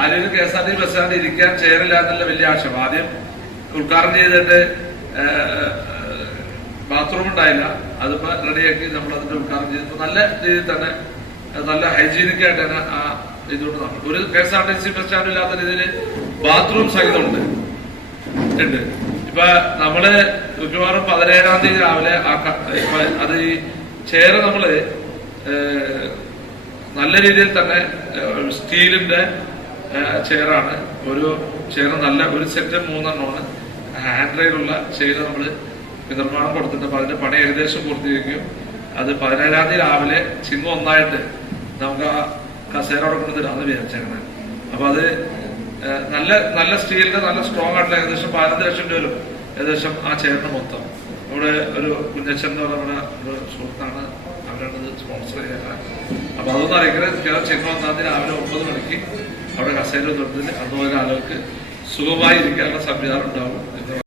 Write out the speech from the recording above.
Alur KSRTC bus സ്റ്റാൻഡിൽ ഇരിക്കാൻ ചെയറില്ല എന്നുള്ള വലിയ ആശയം. ആദ്യം ഉദ്ഘാടനം ചെയ്തിട്ട് ബാത്റൂം ഉണ്ടായില്ല, അതിപ്പോ റെഡിയാക്കി നമ്മൾ അതിന്റെ ഉദ്ഘാടനം ചെയ്തിട്ട് നല്ല രീതിയിൽ തന്നെ നല്ല ഹൈജീനിക് ആയിട്ട് തന്നെ ആ ഇതുകൊണ്ട് നമ്മൾ ഒരു KSRTC ബസ് സ്റ്റാൻഡ് ഇല്ലാത്ത രീതിയിൽ ബാത്റൂം സഹിതമുണ്ട്. ഇപ്പൊ നമ്മള് മിക്കവാറും 17-ാം തീയതി രാവിലെ അത് ഈ ചെയർ നമ്മള് നല്ല രീതിയിൽ തന്നെ സ്റ്റീലിന്റെ ചെയറാണ്. ഒരു ചെയർ നല്ല ഒരു സെറ്റ് 3 എണ്ണമാണ് ഹാൻഡ് റെയിലുള്ള ചെയർ നമ്മള് നിർമ്മാണം കൊടുത്തിട്ട് അപ്പൊ അതിന്റെ പണി ഏകദേശം പൂർത്തീകരിക്കും. അത് 17-ാം തീയതി രാവിലെ ചിങ്ങം 1 നമുക്ക് ആ കസേരയോടെ കൊണ്ടുതരാന്ന് വിചാരിച്ചേക്കണേ. അപ്പൊ അത് നല്ല നല്ല സ്റ്റീലിന്റെ നല്ല സ്ട്രോങ് ആയിട്ടുള്ള ഏകദേശം 15 ലക്ഷം രൂപ വരും ഏകദേശം ആ ചെയറിന് മൊത്തം. നമ്മുടെ ഒരു കുഞ്ഞച്ചൻ എന്ന് പറഞ്ഞ നമ്മുടെ സുഹൃത്താണ്, അവരാണ് സ്പോൺസർ ചെയ്യാൻ. അപ്പൊ അതൊന്നും അറിയിക്കുന്നത് ചിങ്ങം 1 രാവിലെ 9 മണിക്ക് അവിടെ കസേര തൊട്ടതിൽ അതുപോലെ ആളുകൾക്ക് സുഖമായി ഇരിക്കാനുള്ള സംവിധാനം ഉണ്ടാവും.